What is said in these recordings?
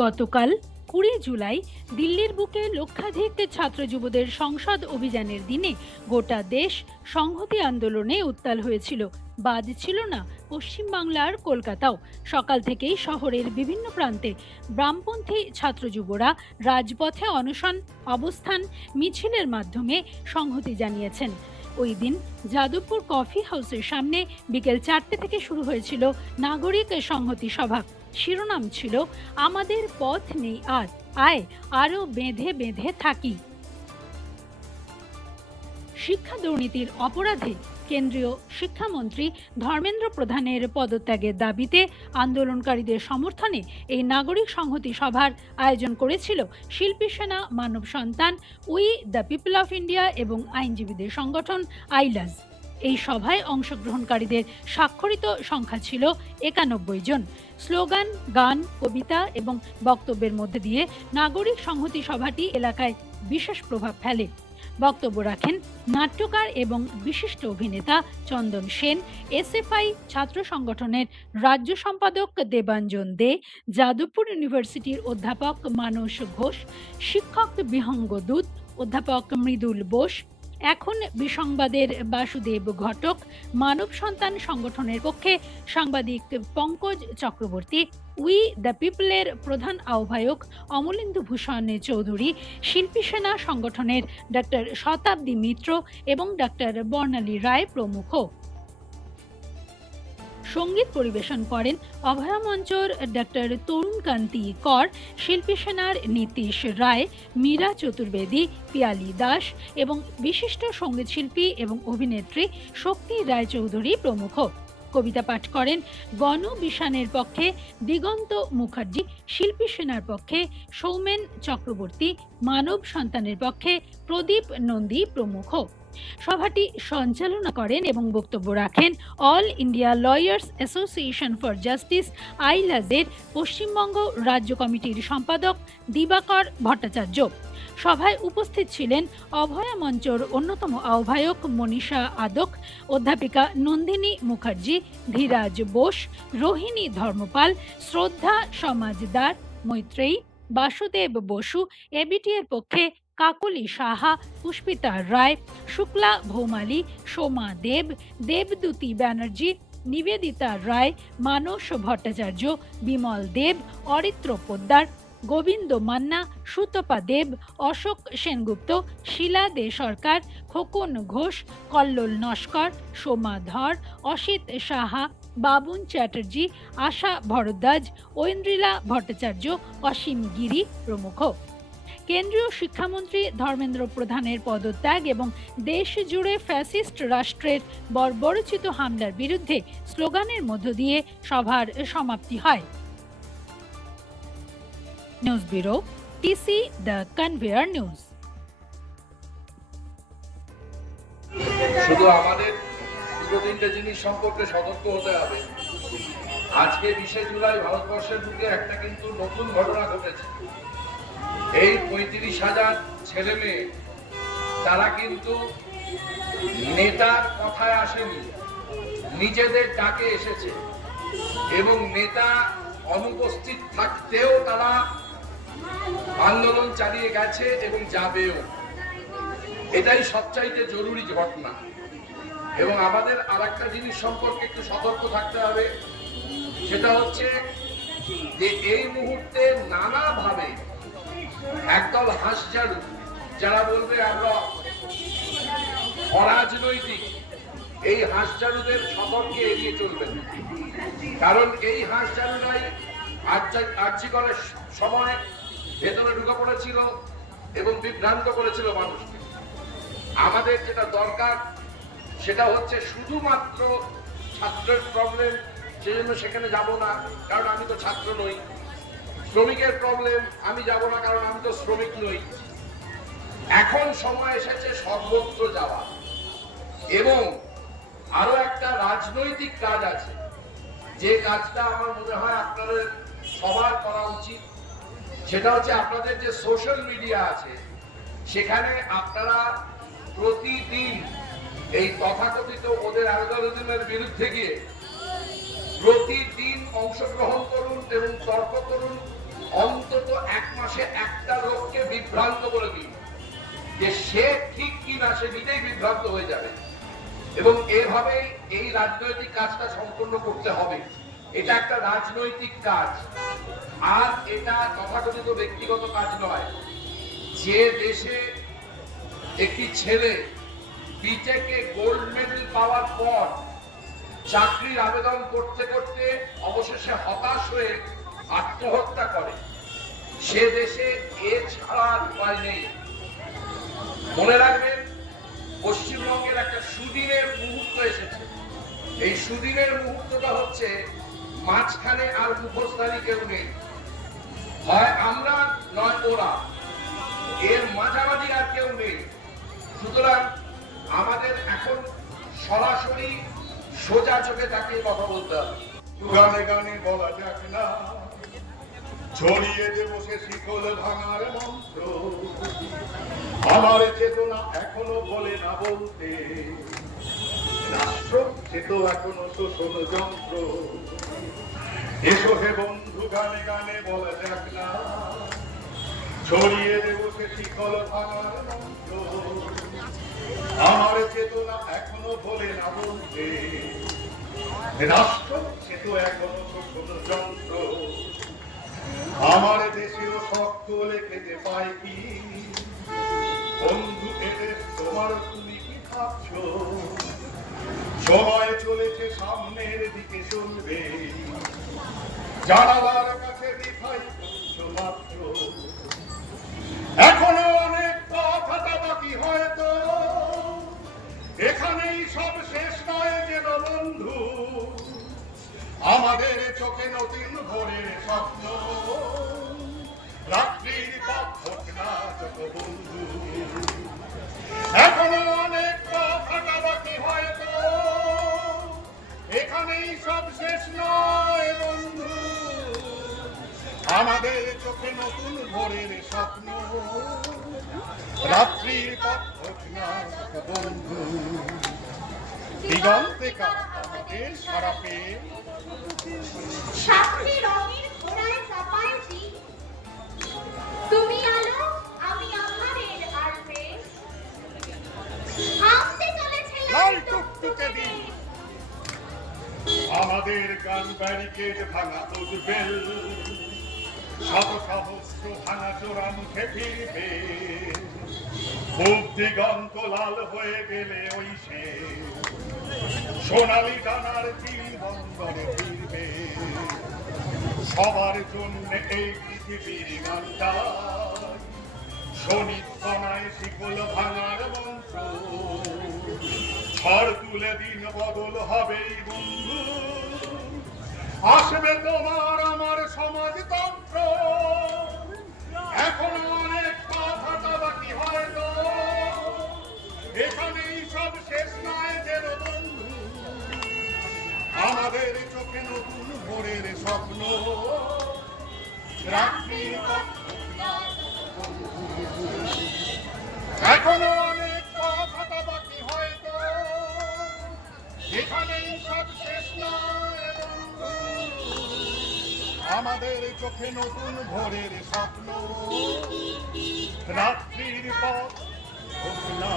গতকাল 20 জুলাই দিল্লির বুকে লক্ষাধিক ছাত্র যুবদের সংসদ অভিযানের দিনে গোটা দেশ সংহতি আন্দোলনে উত্তাল হয়েছিল। বাদ ছিল না পশ্চিমবাংলার কলকাতাও। সকাল থেকেই শহরের বিভিন্ন প্রান্তে বামপন্থী ছাত্র যুবরা রাজপথে অনশন, অবস্থান, মিছিলের মাধ্যমে সংহতি জানিয়েছেন। ওই দিন যাদবপুর কফি হাউসের সামনে বিকেল 4টে থেকে শুরু হয়েছিল নাগরিক সংহতি সভা। শিরোনাম ছিল আমাদের পথ নেই আর, আয় আরো বেঁধে বেঁধে থাকি। শিক্ষা দুর্নীতির অপরাধে কেন্দ্রীয় শিক্ষামন্ত্রী ধর্মেন্দ্র প্রধানের পদত্যাগের দাবিতে আন্দোলনকারীদের সমর্থনে এই নাগরিক সংহতি সভার আয়োজন করেছিল শিল্পী সেনা, মানব সন্তান, we the people of India এবং আইনজীবীদের সংগঠন আইলাজ। এই সভায় অংশগ্রহণকারীদের স্বাক্ষরিত সংখ্যা ছিল 91 জন। স্লোগান, গান, কবিতা এবং বক্তব্যের মধ্যে দিয়ে নাগরিক সংহতি সভাটি এলাকায় বিশেষ প্রভাব ফেলে। বক্তব্য রাখেন নাট্যকার এবং বিশিষ্ট অভিনেতা চন্দন সেন, এসএফআই ছাত্র সংগঠনের রাজ্য সম্পাদক দেবাঞ্জন দে, যাদবপুর ইউনিভার্সিটির অধ্যাপক মানস ঘোষ, শিক্ষক বিহঙ্গ দূত অধ্যাপক মৃদুল বোস, এখন বিসংবাদের বাসুদেব ঘটক, মানব সন্তান সংগঠনের পক্ষে সাংবাদিক পঙ্কজ চক্রবর্তী, উই দ্য পিপলের প্রধান আহ্বায়ক অমলেন্দু ভূষণ চৌধুরী, শিল্পী সেনা সংগঠনের ডক্টর শতাব্দী মিত্র এবং ডক্টর বর্ণালী রায় প্রমুখ। সঙ্গীত পরিবেশন করেন অভয়া মঞ্চর ডক্টর তরুণ কান্তি কর, শিল্পী সেনার নীতিশ রায়, মীরা চতুর্বেদী, পিয়ালি দাস এবং বিশিষ্ট সঙ্গীত শিল্পী এবং অভিনেত্রী শক্তি রায়চৌধুরী প্রমুখ। কবিতা পাঠ করেন গণ বিশানের পক্ষে দিগন্ত মুখার্জি, শিল্পী সেনার পক্ষে সৌমেন চক্রবর্তী, মানব সন্তানের পক্ষে প্রদীপ নন্দী প্রমুখ। সভাটি সঞ্চালনা করেন এবং বক্তব্য রাখেন all India lawyers association for justice আইলাজের পশ্চিমবঙ্গ রাজ্য কমিটির সম্পাদক দিবাকর ভট্টাচার্য। সভায় উপস্থিত ছিলেন অভয়া মঞ্চর অন্যতম আহ্বায়ক মনীষা আদক, অধ্যাপিকা নন্দিনী মুখার্জি, ধীরাজ বোস, রোহিণী ধর্মপাল, শ্রদ্ধা সমাজদার, মৈত্রেয়ী, বাসুদেব বসু, এবিটি এর পক্ষে কাকলি সাহা, পুষ্পিতা রায়, শুক্লা ভৌমালী, সোমা দেব, দেবদূতি ব্যানার্জি, নিবেদিতা রায়, মানস ভট্টাচার্য, বিমল দেব, অরিত্র পোদ্দার, গোবিন্দ মান্না, সুতপা দেব, অশোক সেনগুপ্ত, শিলা দে সরকার, খোকন ঘোষ, কল্লোল নস্কর, সোমা ধর, অসিত সাহা, বাবুন চ্যাটার্জি, আশা ভরদ্বাজ, ঐন্দ্রিলা ভট্টাচার্য, অসীম গিরি প্রমুখ। কেন্দ্রীয় শিক্ষামন্ত্রী ধর্মেন্দ্র প্রধানের পদত্যাগ এবং দেশ জুড়ে ফ্যাসিস্ট রাষ্ট্রের বর্বরোচিত হামলার বিরুদ্ধে স্লোগানের মধ্য দিয়ে সভার সমাপ্তি হয়। News bureau, TC, the conveyor news. শুধু আমাদের দুটো তিনটে জিনিস সম্পর্কে সতর্ক হতে হবে। আজকে 20 জুলাই ভারতবর্ষের বুকে একটা কিন্তু নতুন ঘটনা ঘটেছে। এই 35,000 ছেলে মেয়ে তারা কিন্তু নেতার কথায় আসেনি, নিজেদের ডাকে এসেছে এবং নেতা অনুপস্থিত থাকতেও তারা আন্দোলন চালিয়ে গেছে এবং যাবেও। এটাই সবচাইতে জরুরি ঘটনা। এবং আমাদের আরেকটা জিনিস সম্পর্কে একটু সতর্ক থাকতে হবে, সেটা হচ্ছে যে এই মুহূর্তে নানাভাবে একদল হাঁসঝাড়ু যারা বলবে আমরা অরাজনৈতিক, এই হাঁসঝাড়ুদের সতর্কে এড়িয়ে চলবেন। কারণ এই হাঁসঝাড়ুরাই আর্জি করার সময় ভেতরে ঢুকে পড়েছিল এবং বিভ্রান্ত করেছিল মানুষকে। আমাদের যেটা দরকার সেটা হচ্ছে শুধুমাত্র ছাত্রের প্রবলেম, সেজন্য সেখানে যাব না কারণ আমি তো ছাত্র নই। শ্রমিকের প্রবলেম, আমি যাব না কারণ আমি তো শ্রমিক নই। এখন সময় এসেছে সর্বত্র যাওয়া। এবং আরো একটা রাজনৈতিক কাজ আছে, যে কাজটা আমার মনে হয় আপনাদের সবার করা উচিত। সেটা হচ্ছে আপনাদের যে সোশ্যাল মিডিয়া আছে সেখানে আপনারা প্রতিদিন এই তথাকথিত ওদের অ্যালগরিদমের বিরুদ্ধে গিয়ে প্রতিদিন অংশগ্রহণ করুন এবং তর্ক করুন অন্তত 1 মাসে একটা লোককে বিভ্রান্ত করে দিন যে সে ঠিক কিনা, সে নিজেই বিভ্রান্ত হয়ে যাবে। এবং এভাবেই এই রাজনৈতিক কাজটা সম্পূর্ণ করতে হবে। এটা একটা রাজনৈতিক কাজ, আর এটা তথাকথিত ব্যক্তিগত কাজ নয়। যে দেশে একটি ছেলে বিটেকে গোল্ড মেডেল পাওয়ার পর চাকরির আবেদন করতে করতে অবশেষে হতাশ হয়ে আত্মহত্যা করে, সে দেশে এছাড়া উপায় নেই। মনে রাখবেন, পশ্চিমবঙ্গের একটা সুদিনের মুহূর্ত এসেছে। এই সুদিনের মুহূর্তটা হচ্ছে মাঝখানে আর মুখোশধারী কেউ নেই, হয় আমরা নয় ওরা, এর মাঝামাঝি আর কেউ নেই। সুতরাং আমাদের এখন সরাসরি সোজা চোখে তাকিয়ে কথা বলতে হবে। গানে গানে বলা যাক না, ছড়িয়ে দেব সে শিকল ভাঙার মন্ত্র। আমার চেতনা এখনো বলে না বলতে, রাষ্ট্র সে তো এখনো শোষণ যন্ত্র। এসো হে বন্ধু, গানে গানে বলা যাক না, ছড়িয়ে দেব সে শিকল ভাঙার মন্ত্র। আমার চেতনা এখনো বলে না বলতে, রাষ্ট্র সে তো এখনো শোষণ যন্ত্র। আমার দেশেও শক্ত লেখেতে পাই কি, বন্ধু এদেশ তোমার, তুমি কি ভাবছ? সময় চলেছে, সামনের দিকে চলবে, জানালার কাছে বৃথাই করছো মাত্র। এখনো অনেক কথা বাকি, হয়তো এখানেই সব শেষ নয় যেন বন্ধু। আমাদের চোখে নতুন ভোরের স্বপ্ন, রাত্রির পথ হোক না যত বন্ধু। এখনো অনেক কথা বাকি, হয়তো এখানেই সব শেষ নয় বন্ধু। আমাদের চোখে নতুন ভোরের স্বপ্ন, রাত্রির পথ হোক না যত বন্ধু। দিগন্তে আমাদের সারা পেয়ে সাতটি রঙের ঘোড়ায় চাপায় দিন, তুমি আলো আমি আধারের আড়বে, ভাবতে চলেছে লাল টুকটুকে দিন। আমাদের গান ব্যারিকেড ভাঙা উঠবেল, শত সহস্র ভাঙা চোরা মুখে ফিরবে। খুব দিগন্ত লাল হয়ে গেলে ওই সে সোনালি ডানার চিল বন্দরে ফিরবে। সবার জন্য এই পৃথিবীর গানটা, শনিত কণায় শিকল ভাঙার মন্ত্র। ঝড় তুলে দিন বদল হবেই বন্ধু, আসবে তোমার আমার সমাজতন্ত্র। এখনো অনেক কথাটা বাকি, হয়তো এখানেই সব শেষ নয় যেন বন্ধু। আমাদের চোখে নতুন ভোরের স্বপ্ন, রাত্রির পথ হোক না বন্ধু। এখনো অনেক কথাটা বাকি, হয়তো এখানেই সব শেষ নয় বন্ধু। আমাদের চোখে নতুন ভোরের স্বপ্ন, রাত্রির পথ হোক না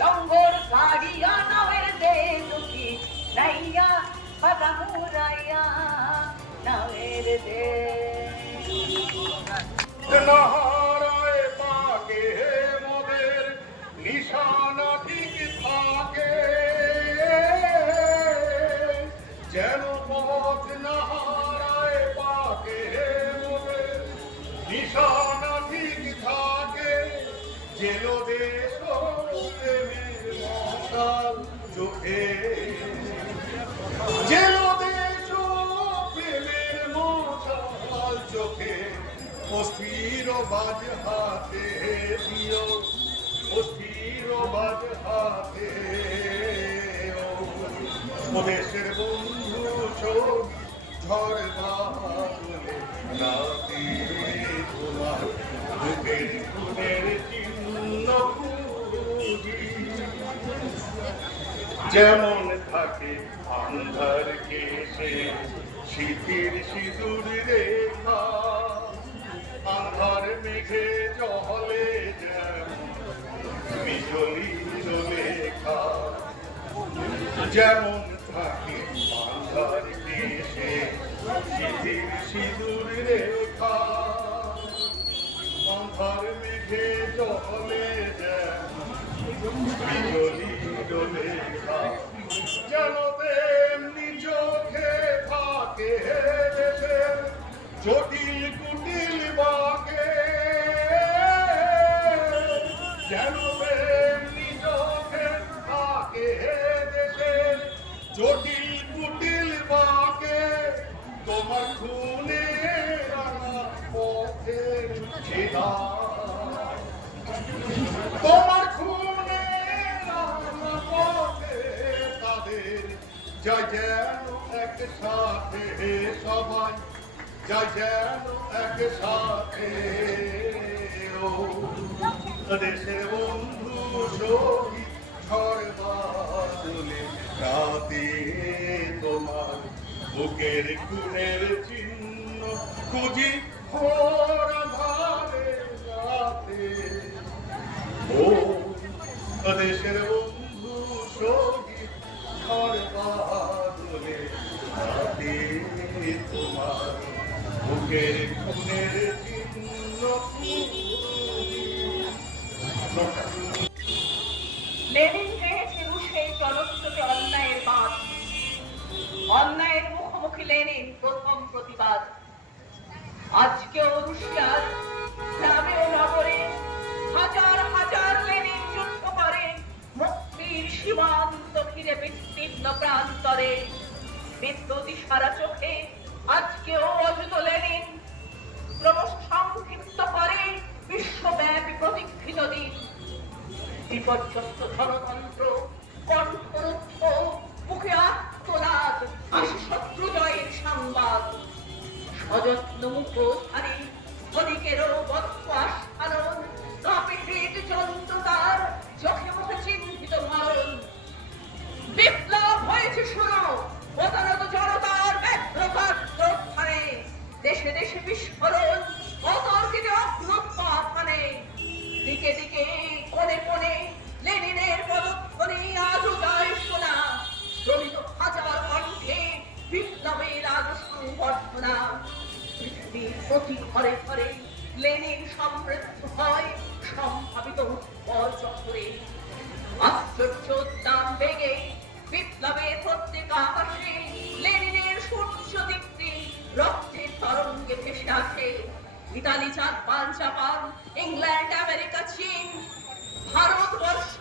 লঙ্গর সারিয়া নামের দে দুঃখী নাইয়া পাতা মুরাইয়া নামের দে। নাহারায় পাকে মোদের নিশানা ঠিক থাকে, যেন পথ নাহারায় পাকে মোদের নিশানা ঠিক থাকে। যেন দেশ প্রেমের মশাল চোখে, যেন দেশ প্রেমের মশাল চোখে। অস্থির বাজ হাতে দিও, অস্থির বাজ হাতে। দেশের বন্ধু ছবি ঝড় বাদলে নাতি, তোমার বুকের খুনের চিহ্ন খুঁজি। যেমন থাকে সন্ধ্যার কেশে শীতের সিঁদুর রেখা, আন্ধার মেঘে জলে বিজলি লেখা, যেমন থাকে আন্ধার কেশে শীতের সিঁদুর রেখা, আন্ধার মেঘে জলে বিজলি লেখা, যেন তেমনি চোখে থাকে দেশের জটিল কুটিল বাকে, যেন তেমনি চোখে থাকে দেশের জটিল কুটিল বাকে, তোমার খুনে রাঙা পথের ছেদা, তোমার খুনে রাঙা পথে তাদের যায় যেন একসাথে সবাই, যায় যেন একসাথে। ও দেশের বন্ধু শহীদ ঝড় বাদলে রাতে তোমার বুকের খুনের চিহ্ন খুঁজি ভোর আঁধারে রাতে। ও দেশের বন্ধু শহীদ ঝড় বাদলে রাতে তোমার বুকের খুনের চিহ্ন লেনিন চেয়েছে রুশে জনস্রোতে অন্যায়ের বাদ, অন্যায়ের মুখোমুখি লেনিন প্রথম প্রতিবাদ। আজকেও রুশিয়ার গ্রামে ও নগরে হাজার হাজার লেনিন যুদ্ধ করে মুক্তির সীমান্ত ঘিরে বিস্তীর্ণ প্রান্তরে। বিদ্যুৎ সারা চোখে আজকেও অযুত লেনিন ক্রমশ সংক্ষিপ্ত করে বিশ্বব্যাপী প্রতীক্ষিত দিন। বিপর্যস্ত ধনতন্ত্র কণ্ঠরুদ্ধ, মুখে আত্মনাদ, আসে শত্রু জয়ের সংবাদ। সযত্ন মুখোধারী ক্ষণিকেরও বদ্ধ আস্ফালন, কাঁপে হৃদ যন্ত্রতার, চোখে মুখে চিহ্নিত মরণ। বিপ্লব হয়েছে শুরু, প্রতারত জনতার ব্যগ্রগাত্রোত্থানে, দেশে দেশে বিস্ফোরণ, অতর্কিত অগ্নুৎপাতনে। দিকে দিকে কোণে কোণে লেনিনের পদধ্বনি আজও যায় শোনা, শ্রমিত হাজার কণ্ঠে বিপ্লবের আজ সংবর্ধনা। পৃথিবীর প্রতি ঘরে ঘরে লেনিন সমৃদ্ধ হয় সম্ভাবিত উৎপল চক্রে। আশ্চর্য উদ্যান বেগে বিপ্লবের প্রত্যেক আকাশে লেনিনের সূর্য দীপ্তি রক্তের তরঙ্গে ভেসে আসে। ইতালি, জাপান, ইংল্যান্ড, আমেরিকা, চীন, ভারতবর্ষ,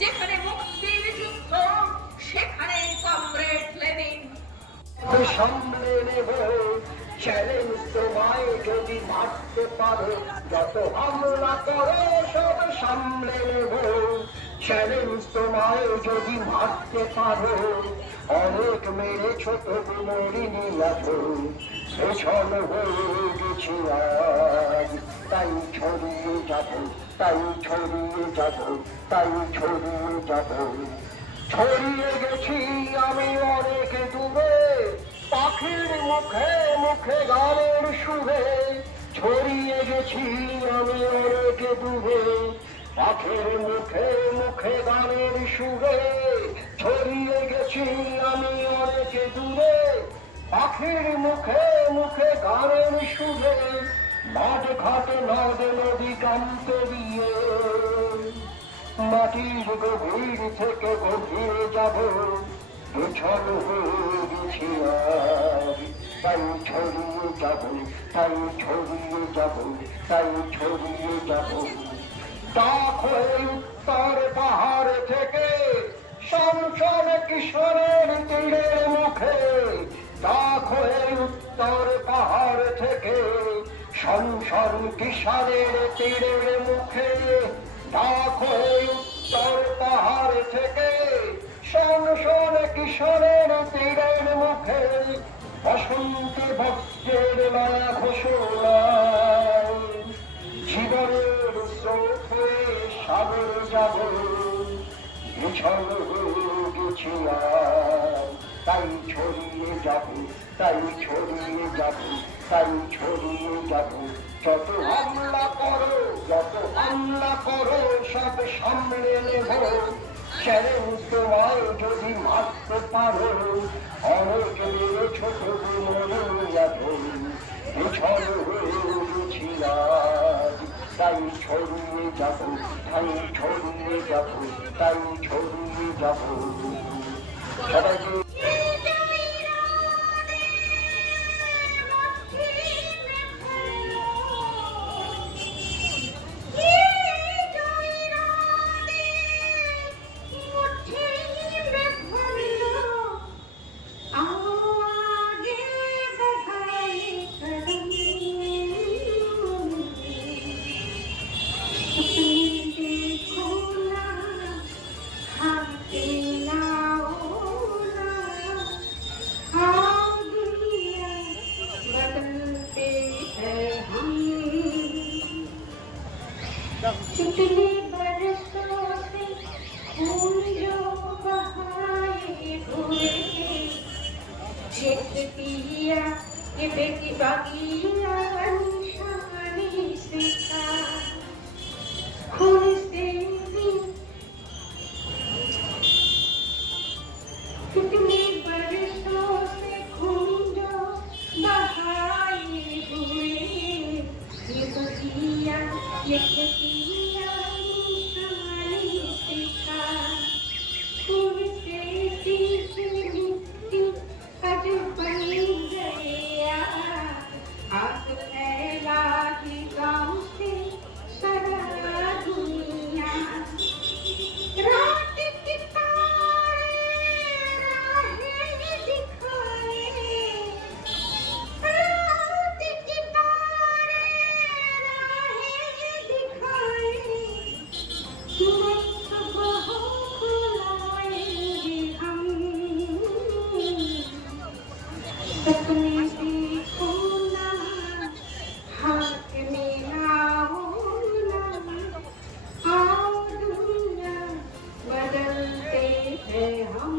যেখানে মুক্তির যুদ্ধ সেখানে কমরেড লেনিন। সামলে নেব চ্যালেঞ্জ তোমায় যদি মারতে পারো, যত হামলা করো সব সামলে নেব চ্যালেঞ্জ তোমায় যদি মারতে পারো। অনেক মেরেছ তবু মরিনি আছো, পেছন হয়ে গেছি আজ, তাই ছড়িয়ে যাব, তাই ছড়িয়ে যাব, তাই ছড়িয়ে যাব। ছড়িয়ে গেছি আমি অনেক দূরে, পাখির মুখে মুখে গানের সুরে। ছড়িয়ে গেছি আমি অনেক দূরে, পাখির মুখে মুখে গানের সুরে। ছড়িয়ে গেছি আমি অনেক দূরে, পাখির মুখে মুখে গানের সুরে। মাঠ ঘাট নদ নদী গান পেরিয়ে মাটির গভীর থেকে গভীরে যাব, পেছন হয়ে গেছি আজ, তাই ছড়িয়ে যাব, তাই ছড়িয়ে যাব, তাই ছড়িয়ে যাব। ডাক হয়ে উত্তর পাহাড় থেকে সংসদ কিশোরের তীরের মুখে, ডাক হয়ে উত্তর পাহাড় থেকে সংসদ কিশোরের তীরের মুখে। ডাক হয়ে উত্তর পাহাড় থেকে সংসদ কিশোরের তীরের মুখে। বসন্তে বজ্রের নয়া ঘোষণা, জীবনের স্রোতে সাগর যাব, বিছল হয়ে গেছি আজ, তাই ছড়িয়ে যাব, তাই ছড়িয়ে যাব, তাই ছড়িয়ে যাব। যত হামলা করো, যত হামলা করো, সব সামনে নেব। চ্যালেঞ্জ তোমায় যদি মারতে পারো, অনেক মেরেছ তবু মনে রাখো, পেছন হয়ে গেছি আজ। তাই ছড়িয়ে যাব, তাই ছড়িয়ে যাব, তাই ছড়িয়ে যাব। সবাইকে पिछले बरसों से फूल जो बहाए हुए, एक पिया ये बेटी बागिया निशानी से था खून से भी। कितने बरसों से खून जो बहाए हुए, ये बगिया ये बगिया निशानी से था खून से तीसरी मिट्टी आज बन गया। आग फैला है गाँव से सारा दुनिया। रात के तारे राहें दिखाए, रात के तारे राहें दिखाए, सुबह खुलाएंगे हम। सपने देखो ना, हाथ में लाओ ना, आओ दुनिया बदलते हैं हम।